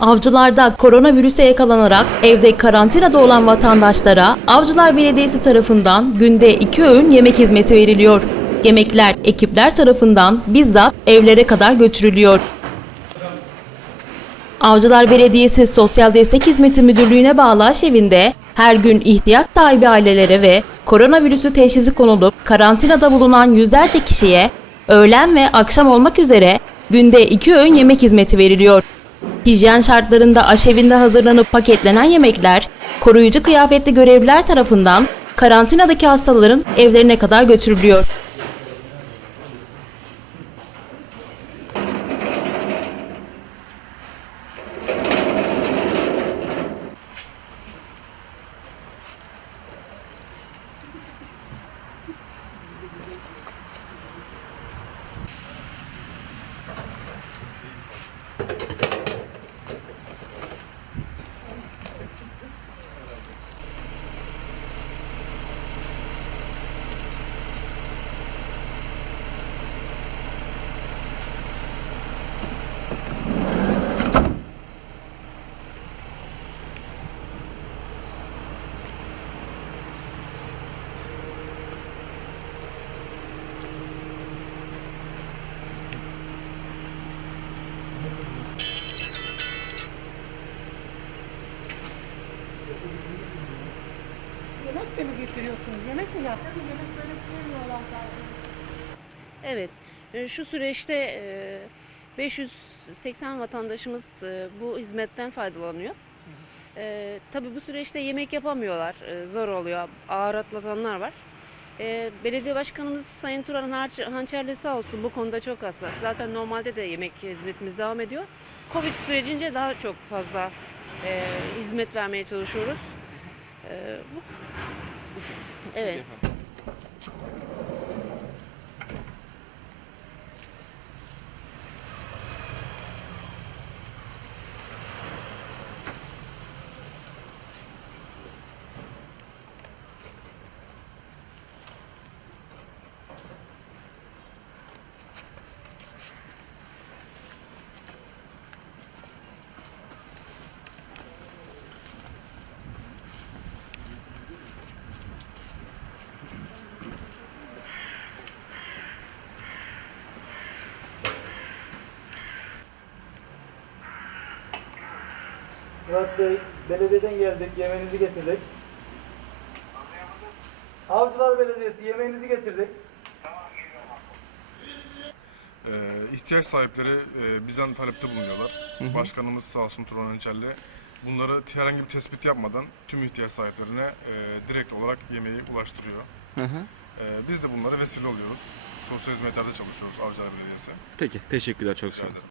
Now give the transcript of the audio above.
Avcılarda koronavirüse yakalanarak evde karantinada olan vatandaşlara Avcılar Belediyesi tarafından günde iki öğün yemek hizmeti veriliyor. Yemekler ekipler tarafından bizzat evlere kadar götürülüyor. Avcılar Belediyesi Sosyal Destek Hizmeti Müdürlüğü'ne bağlı aşevinde her gün ihtiyaç sahibi ailelere ve koronavirüsü teşhisi konulup karantinada bulunan yüzlerce kişiye öğlen ve akşam olmak üzere günde iki öğün yemek hizmeti veriliyor. Hijyen şartlarında aşevinde hazırlanıp paketlenen yemekler koruyucu kıyafetli görevliler tarafından karantinadaki hastaların evlerine kadar götürülüyor. De mi getiriyorsunuz? Yemek mi yaptınız? Evet, e, şu süreçte e, 580 vatandaşımız e, bu hizmetten faydalanıyor. E, tabii bu süreçte yemek yapamıyorlar, e, zor oluyor, ağır atlatanlar var. E, belediye başkanımız Sayın Turan Hançerli sağ olsun bu konuda çok hassas. Zaten normalde de yemek hizmetimiz devam ediyor. Covid sürecince daha çok fazla e, hizmet vermeye çalışıyoruz. E, bu. Evet. Murat Bey, belediyeden geldik, yemeğinizi getirdik. Avcılar Belediyesi yemeğinizi getirdik. Ee, ihtiyaç sahipleri e, bizden talepte bulunuyorlar. Başkanımız sağ olsun Turan Önçelli. Bunları herhangi bir tespit yapmadan tüm ihtiyaç sahiplerine e, direkt olarak yemeği ulaştırıyor. E, biz de bunlara vesile oluyoruz. Sosyal hizmetlerde çalışıyoruz Avcılar Belediyesi. Peki teşekkürler çok sağ olun.